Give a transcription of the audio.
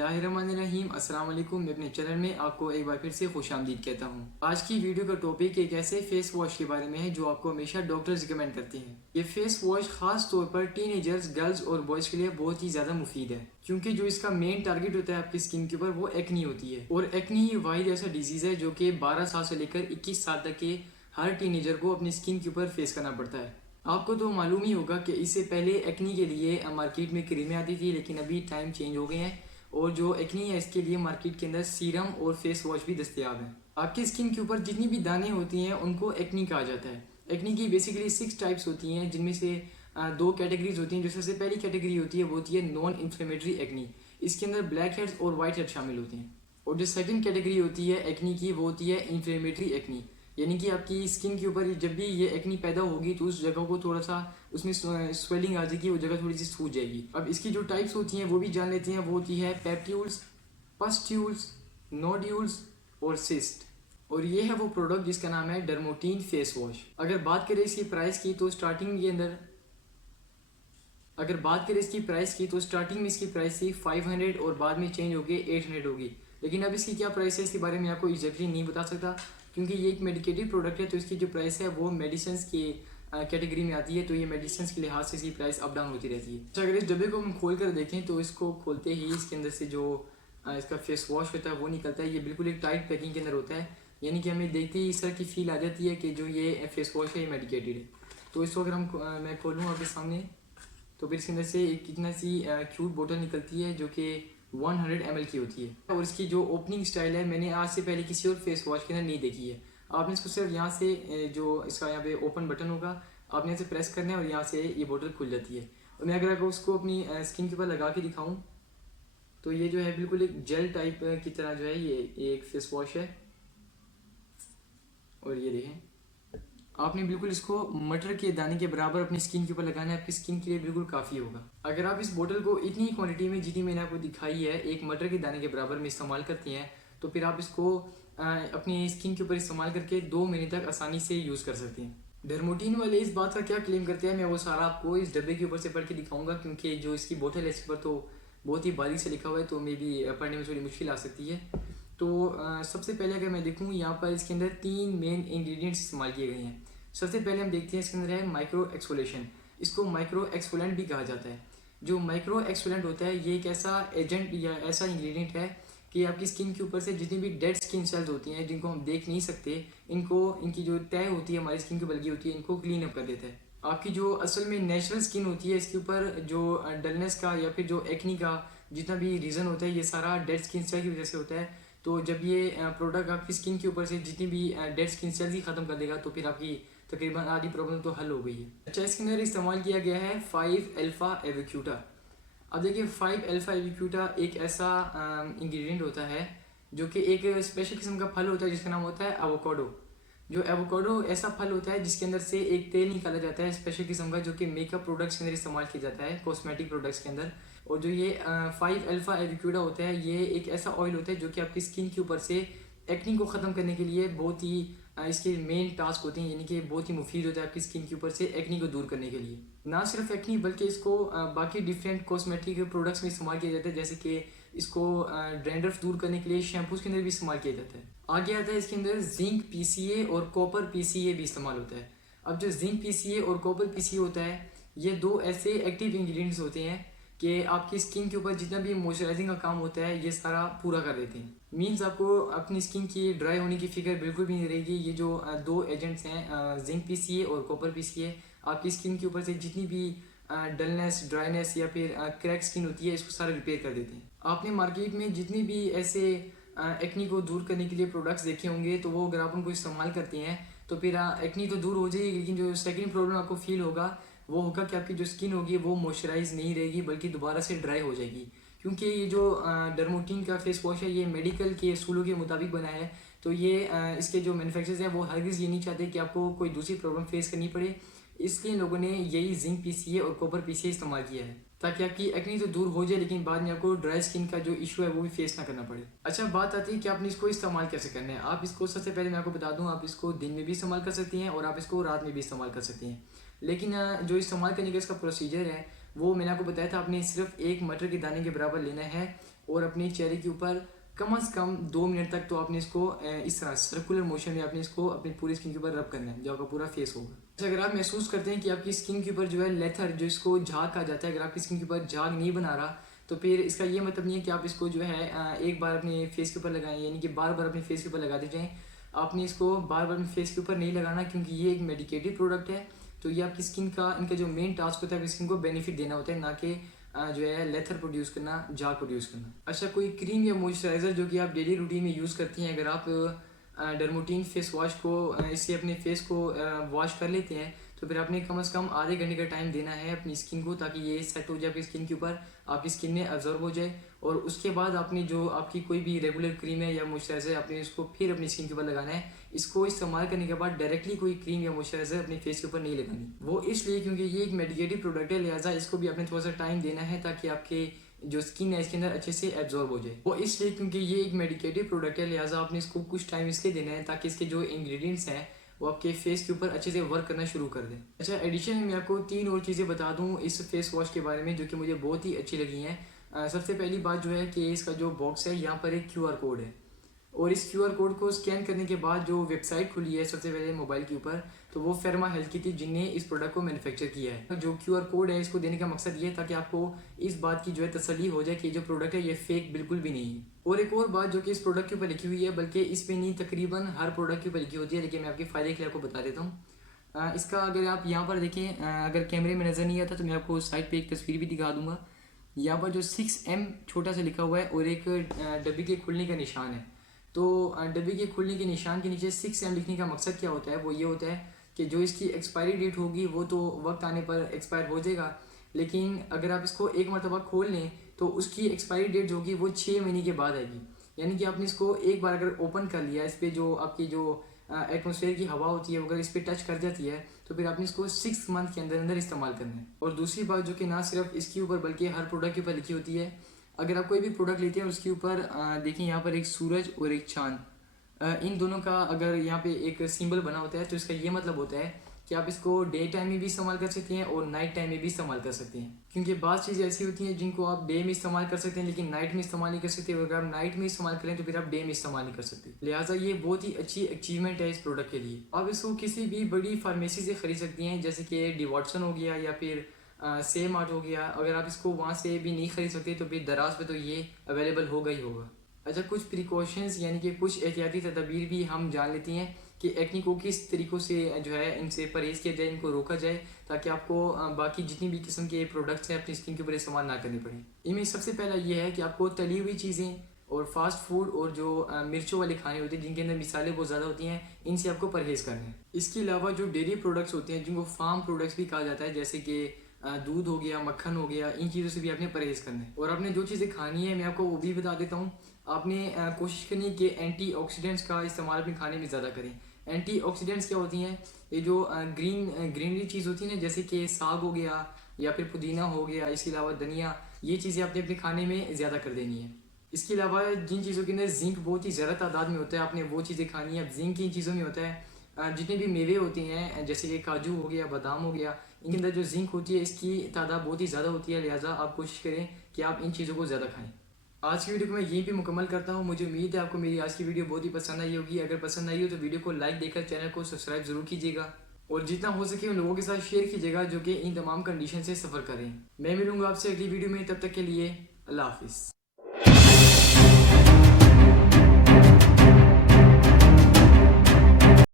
बिस्मिल्लाहिर्रहमानिर्रहीम। अस्सलाम वालेकुम। मैं अपने चैनल में आपको एक बार फिर से खुशामदीद कहता हूँ। आज की वीडियो का टॉपिक एक ऐसे फेस वॉश के बारे में है जो आपको हमेशा डॉक्टर्स रिकमेंड करते हैं। ये फेस वॉश खास तौर पर टीनेजर्स, गर्ल्स और बॉयज़ के लिए बहुत ही ज़्यादा मुफीद है, क्योंकि जो इसका मेन टारगेट होता है आपकी स्किन के ऊपर वो एक्नी होती है। और एक्नी वाहिद ऐसा डिजीज़ है जो कि 12 साल से लेकर 21 साल तक के हर टीनेजर को अपनी स्किन के ऊपर फेस करना पड़ता है। आपको तो मालूम ही होगा कि इससे पहले एक्नी के लिए मार्केट में क्रीमें आती थी, लेकिन अभी टाइम चेंज हो गए हैं और जो एक्नी है इसके लिए मार्केट के अंदर सीरम और फेस वॉश भी दस्तयाब है। आपकी स्किन के ऊपर जितनी भी दाने होती हैं उनको एक्नी कहा जाता है। एक्नी की बेसिकली 6 टाइप्स होती हैं, जिनमें से 2 कैटेगरीज होती हैं। जो सबसे पहली कैटेगरी होती है वो होती है नॉन इन्फ्लेमेटरी एक्नी। इसके अंदर ब्लैक हेड्स और वाइट हेड शामिल होते हैं। और जो सेकंड कैटेगरी होती है एक्नी की वो होती है इन्फ्लेमेटरी एक्नी, यानी कि आपकी स्किन के ऊपर जब भी ये एक्नी पैदा होगी तो उस जगह को थोड़ा सा उसमें स्वेलिंग आ जाएगी, वो जगह थोड़ी सी सूज जाएगी। अब इसकी जो टाइप्स होती हैं वो भी जान लेते हैं। वो होती है पेप्ट्यूल्स, पस्ट्यूल्स, नोड्यूल्स और सिस्ट। और ये है वो प्रोडक्ट जिसका नाम है डर्मोटीन फेस वॉश। अगर बात करें इसकी प्राइस की तो स्टार्टिंग में इसकी प्राइस थी 500 और बाद में चेंज होगी 800 होगी। लेकिन अब इसकी क्या प्राइस है इसके बारे में आपको एग्जैक्टली नहीं बता सकता, क्योंकि ये एक मेडिकेटेड प्रोडक्ट है, तो इसकी जो प्राइस है वो मेडिसिन की कैटेगरी में आती है, तो ये मेडिसिन के लिहाज से इसकी प्राइस अप डाउन होती रहती है। अच्छा, अगर इस डब्बे को हम खोल कर देखें तो इसको खोलते ही इसके अंदर से जो इसका फेस वॉश होता है वो निकलता है। ये बिल्कुल एक टाइट पैकिंग के अंदर होता है, यानी कि हमें देखते ही इस तरह की फील आ जाती है कि जो ये फेस वॉश है ये मेडिकेटेड है। तो इसको अगर मैं खोलूँ आपके सामने तो फिर इसके अंदर से एक कितना सी क्यूट बोतल निकलती है जो कि 100 ml की होती है। और इसकी जो ओपनिंग स्टाइल है मैंने आज से पहले किसी और फेस वॉश के अंदर नहीं देखी है। आपने इसको सिर्फ यहाँ से जो इसका यहाँ पे ओपन बटन होगा आपने इसे प्रेस करना है और यहाँ से ये बोतल खुल जाती है। और मैं अगर उसको अपनी स्किन के ऊपर लगा के दिखाऊँ तो ये जो है बिल्कुल एक जेल टाइप की तरह जो है ये एक फेस वॉश है। और ये देखें, आपने बिल्कुल इसको मटर के दाने के बराबर अपनी स्किन के ऊपर लगाना है, आपकी स्किन के लिए बिल्कुल काफ़ी होगा। अगर आप इस बोतल को इतनी क्वांटिटी में जितनी मैंने आपको दिखाई है एक मटर के दाने के बराबर में इस्तेमाल करती हैं तो फिर आप इसको अपनी स्किन के ऊपर इस्तेमाल करके 2 महीने तक आसानी से यूज़ कर सकते हैं। डर्मोटीन वाले इस बात का क्या क्लेम करते हैं मैं वो सारा आपको इस डब्बे के ऊपर से पढ़ के दिखाऊंगा, क्योंकि जो इसकी बोतल है इस पर तो बहुत ही बारीक से लिखा हुआ है, तो मे भी पढ़ने में थोड़ी मुश्किल आ सकती है। तो सबसे पहले अगर मैं देखूँ यहाँ पर इसके अंदर 3 मेन इंग्रेडिएंट्स इस्तेमाल किए गए हैं। सबसे पहले हम देखते हैं इसके अंदर है माइक्रो एक्सफोलेशन। इसको माइक्रो एक्सफोलेंट भी कहा जाता है। जो माइक्रो एक्सफोलेंट होता है ये एक ऐसा एजेंट या ऐसा इंग्रेडिएंट है कि आपकी स्किन के ऊपर से जितनी भी डेड स्किन सेल्स होती हैं जिनको हम देख नहीं सकते, इनकी जो तय होती है हमारी स्किन के ऊपर लगी होती है, इनको क्लीन अप कर देता है। आपकी जो असल में नेचुरल स्किन होती है इसके ऊपर जो डलनेस का या फिर जो एक्नी का जितना भी रीज़न होता है ये सारा डेड स्किन सेल की वजह से होता है। तो जब ये प्रोडक्ट आपकी स्किन के ऊपर से जितनी भी डेड स्किन सेल्स ही ख़त्म कर देगा तो फिर आपकी तकरीबन आधी प्रॉब्लम तो हल हो गई है। अच्छा, इसके अंदर इस्तेमाल किया गया है 5 अल्फा एविक्यूटा। अब देखिए 5 अल्फा एविक्यूटा एक ऐसा इंग्रेडिएंट होता है जो कि एक स्पेशल किस्म का फल होता है जिसका नाम होता है एवोकाडो। जो एवोकाडो ऐसा फल होता है जिसके अंदर से एक तेल निकाला जाता है स्पेशल किस्म का, जो कि मेकअप प्रोडक्ट्स के अंदर इस्तेमाल किया जाता है, कॉस्मेटिक प्रोडक्ट्स के अंदर। और जो ये 5 अल्फा एविक्यूटा होता है ये एक ऐसा ऑयल होता है जो कि आपकी स्किन के ऊपर से एक्नी को ख़त्म करने के लिए बहुत ही इसके मेन टास्क होते हैं, यानी कि बहुत ही मुफीद होता है आपकी स्किन के ऊपर से एक्नी को दूर करने के लिए। ना सिर्फ एक्नी बल्कि इसको बाकी डिफरेंट कॉस्मेटिक प्रोडक्ट्स में इस्तेमाल किया जाता है, जैसे कि इसको डैंड्रफ दूर करने के लिए शैम्पूज के अंदर भी इस्तेमाल किया जाता है। आगे आता है इसके अंदर जिंक पीसीए और कॉपर पीसीए भी इस्तेमाल होता है। अब जो जिंक पीसीए और कॉपर पीसीए होता है ये 2 ऐसे एक्टिव इंग्रेडिएंट्स होते हैं कि आपकी स्किन के ऊपर जितना भी मॉइस्चराइजिंग का काम होता है ये सारा पूरा कर देते हैं। मीन्स आपको अपनी स्किन की ड्राई होने की फिक्र बिल्कुल भी नहीं रहेगी। ये जो 2 एजेंट्स हैं जिंक पीसीए और कॉपर पीसीए आपकी स्किन के ऊपर से जितनी भी डलनेस, ड्राइनेस या फिर क्रैक स्किन होती है इसको सारा रिपेयर कर देते हैं। आपने मार्केट में जितनी भी ऐसे एक्नी को दूर करने के लिए प्रोडक्ट्स देखे होंगे तो वो अगर आप उनको इस्तेमाल करते हैं तो फिर एक्नी तो दूर हो जाएगी, लेकिन जो सेकंड प्रॉब्लम आपको फील होगा वो होगा कि आपकी जो स्किन होगी वो मॉइस्चराइज नहीं रहेगी बल्कि दोबारा से ड्राई हो जाएगी। क्योंकि ये जो डर्मोटीन का फेस वॉश है ये मेडिकल के असूलों के मुताबिक बना है, तो ये इसके जो मैन्युफैक्चरर्स हैं वो हरगिज़ ये नहीं चाहते कि आपको कोई दूसरी प्रॉब्लम फेस करनी पड़े, इसलिए लोगों ने यही जिंक पीसीए और कॉपर पीसीए इस्तेमाल किया है ताकि आपकी एक्नी तो दूर हो जाए लेकिन बाद में आपको ड्राई स्किन का जो इशू है वो भी फेस ना करना पड़े। अच्छा, बात आती है कि आपने इसको इस्तेमाल कैसे करना है। आप इसको सबसे पहले मैं आपको बता दूं आप इसको दिन में भी इस्तेमाल कर सकती हैं और आप इसको रात में भी इस्तेमाल कर सकती हैं। लेकिन जो इस्तेमाल करने का इसका प्रोसीजर है वो मैंने आपको बताया था, आपने सिर्फ एक मटर के दाने के बराबर लेना है और अपने चेहरे के ऊपर कम से कम 2 मिनट तक तो आपने इसको इस तरह सर्कुलर मोशन में आपने इसको अपनी पूरी स्किन के ऊपर रब करना है, जो आपका पूरा फेस होगा। अच्छा, अगर आप महसूस करते हैं कि आपकी स्किन के ऊपर जो है लेथर, जो इसको झाग कहा जाता है, अगर आपकी स्किन के ऊपर झाग नहीं बना रहा, तो फिर इसका ये मतलब नहीं है कि आप इसको जो है एक बार अपने फेस के ऊपर लगाएं, यानी कि बार बार अपने फेस के ऊपर लगाते जाएं। आपने इसको बार बार अपने फेस के ऊपर नहीं लगाना, क्योंकि ये एक मेडिकेटेड प्रोडक्ट है। तो ये आपकी स्किन का, इनका जो मेन टास्क होता है आपकी स्किन को बेनिफिट देना होता है, ना कि जो है लेथर प्रोड्यूस करना, झाग प्रोड्यूस करना। अच्छा, कोई क्रीम या मॉइस्चराइज़र जो कि आप डेली रूटीन में यूज़ करती हैं, अगर आप डर्मोटीन फेस वॉश को इससे अपने फेस को वॉश कर लेते हैं, तो फिर आपने कम से कम आधे घंटे का टाइम देना है अपनी स्किन को, ताकि ये सेट हो जाए आपकी स्किन के ऊपर, आपकी स्किन में अब्जॉर्ब हो जाए। और उसके बाद आपने जो आपकी कोई भी रेगुलर क्रीम है या मॉइस्चराइज़र, आपने इसको फिर अपनी स्किन के ऊपर लगाना है। इसको इस्तेमाल करने के बाद डायरेक्टली कोई क्रीम या मॉइस्चराइज़र अपने फेस के ऊपर नहीं लगानी, वो इसलिए क्योंकि ये एक मेडिकेटेड प्रोडक्ट है, लिहाजा इसको भी आपने थोड़ा सा टाइम देना है ताकि आपके जो स्किन है इसके अंदर अच्छे से एब्जॉर्ब हो जाए। वो इसलिए क्योंकि ये एक मेडिकेटेड प्रोडक्ट है, लिहाजा आपने इसको कुछ टाइम इसलिए देना है ताकि इसके जो इंग्रेडिएंट्स हैं वो आपके फेस के ऊपर अच्छे से वर्क करना शुरू कर दें। अच्छा, एडिशन में मैं आपको 3 और चीज़ें बता दूं इस फेस वॉश के बारे में, जो कि मुझे बहुत ही अच्छी लगी हैं। सबसे पहली बात जो है कि इसका जो बॉक्स है, यहाँ पर एक QR कोड है, और इस QR कोड को स्कैन करने के बाद जो वेबसाइट खुली है सबसे पहले मोबाइल के ऊपर, तो वो फेरमा हेल्थ की थी, जिनने इस प्रोडक्ट को मैन्युफैक्चर किया है। जो QR कोड है, इसको देने का मकसद ये है ताकि आपको इस बात की जो है तसल्ली हो जाए कि जो प्रोडक्ट है ये फेक बिल्कुल भी नहीं है। और एक और बात जो कि इस प्रोडक्ट के ऊपर लिखी हुई है, बल्कि इस पर नहीं, तकरीबन हर प्रोडक्ट के ऊपर लिखी होती है, लेकिन मैं आपके फ़ायदे के लिए आपको बता देता हूँ। इसका अगर आप यहाँ पर देखें, अगर कैमरे में नज़र नहीं आता तो मैं आपको साइड पर एक तस्वीर भी दिखा दूँगा। यहाँ पर जो 6M छोटा सा लिखा हुआ है और एक डब्बी के खुलने का निशान है। तो डब्बी के खुलने के निशान के नीचे 6M लिखने का मकसद क्या होता है, वो ये होता है कि जो इसकी एक्सपायरी डेट होगी वो तो वक्त आने पर एक्सपायर हो जाएगा, लेकिन अगर आप इसको एक मरतबा खोल लें तो उसकी एक्सपायरी डेट जो होगी वो 6 महीने के बाद आएगी। यानी कि आपने इसको एक बार अगर ओपन कर लिया, इस पर जो आपकी जो एटमॉस्फेयर की हवा होती है अगर इस पर टच कर जाती है, तो फिर आपने इसको 6 मंथ के अंदर अंदर इस्तेमाल करना है। और दूसरी बात जो कि ना सिर्फ इसके ऊपर बल्कि हर प्रोडक्ट के ऊपर लिखी होती है, अगर आप कोई भी प्रोडक्ट लेते हैं उसके ऊपर देखिए यहाँ पर एक सूरज और एक चांद, इन दोनों का अगर यहाँ पे एक सिंबल बना होता है, तो इसका ये मतलब होता है कि आप इसको डे टाइम में भी इस्तेमाल कर सकते हैं और नाइट टाइम में भी इस्तेमाल कर सकते हैं। क्योंकि बात चीज़ें ऐसी होती हैं जिनको आप डे में इस्तेमाल कर सकते हैं लेकिन नाइट में इस्तेमाल नहीं कर सकते, अगर आप नाइट में इस्तेमाल करें तो फिर आप डे में इस्तेमाल नहीं कर सकते। लिहाजा ये बहुत ही अच्छी अचीवमेंट है इस प्रोडक्ट के लिए। आप इसको किसी भी बड़ी फार्मेसी से ख़रीद सकती हैं, जैसे कि डी वाटसन हो गया या फिर सेम आर्ट हो गया। अगर आप इसको वहाँ से भी नहीं ख़रीद सकते तो फिर दराज पे तो ये अवेलेबल होगा ही होगा। अच्छा, कुछ प्रिकॉशंस यानी कि कुछ एहतियाती तदबीर भी हम जान लेती हैं कि एक्ने को किस तरीक़ों से जो है इनसे परहेज़ किया जाए, इनको रोका जाए, ताकि आपको बाकी जितनी भी किस्म के प्रोडक्ट्स हैं अपनी स्किन के ऊपर इस्तेमाल ना करने पड़े। इनमें सबसे पहला ये है कि आपको तली हुई चीज़ें और फास्ट फूड और जो मिर्चों वाले खाने होते हैं जिनके अंदर मिसालें बहुत ज़्यादा होती हैं, इनसे आपको परहेज़ करना है। इसके अलावा जो डेयरी प्रोडक्ट्स होते हैं जिनको फार्म प्रोडक्ट्स भी कहा जाता है, जैसे कि दूध हो गया, मक्खन हो गया, इन चीज़ों से भी आपने परहेज़ करना है। और आपने जो चीज़ें खानी है मैं आपको वो भी बता देता हूँ। आपने कोशिश करनी है कि एंटीऑक्सीडेंट्स का इस्तेमाल अपने खाने में ज़्यादा करें। एंटीऑक्सीडेंट्स क्या होती हैं, ये जो ग्रीनरी चीज़ होती है ना, जैसे कि साग हो गया या फिर पुदीना हो गया, इसके अलावा धनिया, ये चीज़ें आपने अपने खाने में ज़्यादा कर देनी है। इसके अलावा जिन चीज़ों के अंदर जिंक बहुत ही ज़्यादा तादाद में होता है, आपने वो चीज़ें खानी है। अब जिंक इन चीज़ों में होता है, जितने भी मेवे होते हैं जैसे कि काजू हो गया, बादाम हो गया, इनके अंदर जो जिंक होती है इसकी तादाद बहुत ही ज़्यादा होती है, लिहाजा आप कोशिश करें कि आप इन चीज़ों को ज़्यादा खाएं। आज की वीडियो को मैं यहीं पे मुकम्मल करता हूँ। मुझे उम्मीद है आपको मेरी आज की वीडियो बहुत ही पसंद आई होगी। अगर पसंद आई हो तो वीडियो को लाइक देकर चैनल को सब्सक्राइब ज़रूर कीजिएगा और जितना हो सके उन लोगों के साथ शेयर कीजिएगा जो कि इन तमाम कंडीशन से सफ़र करें। मैं मिलूँगा आपसे अगली वीडियो में, तब तक के लिए अल्लाह हाफिज़।